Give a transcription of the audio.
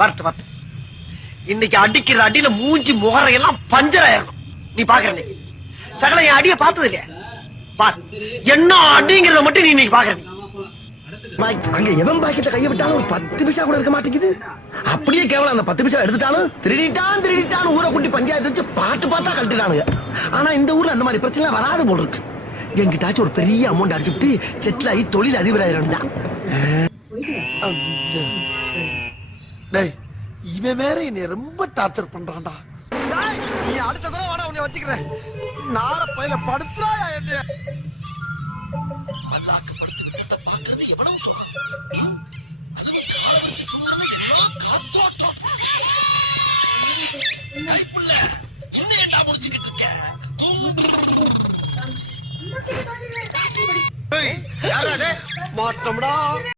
பார்த்து பார்த்து இன்னைக்கு அடிக்கிற அடியில மூஞ்சி முகரையெல்லாம் பஞ்சர் ஆயிரணும். நீ பாக்குற நீ சகல என் அடிய பார்த்தது இல்லையா? என்ன அடிங்கிறத மட்டும் நீ இன்னைக்கு பாக்குற. அங்க எவன் பாக்கெட்ல கைய விட்டாலும் ஒரு 10 பைசா கூட இருக்க மாட்டேங்குது. அப்படியே கேவலம் அந்த 10 பைசா எடுத்துட்டாலும் திருடிட்டான் ஊரை கூட்டி பஞ்சாயத்து வச்சு பாட்டு பார்த்தா கழட்டிட்டானுங்க. ஆனா இந்த ஊர்ல அந்த மாதிரி பிரச்சனை வராது போல் இருக்கு. என்கிட்டாச்சும் ஒரு பெரிய அமௌண்ட் அடிச்சுட்டு செட்டில் ஆகி தொழில் அதிபராயிரம் தான். இவன் வேற என்னை ரொம்ப டார்ச்சர் பண்றான்டா. நீ அடுத்த தடவை வாடா உன்னை வச்சுக்கிறேன். நார பையில படுத்துறாயா என்ன? பாக்குறது எவ்வளவு மாற்றம்டா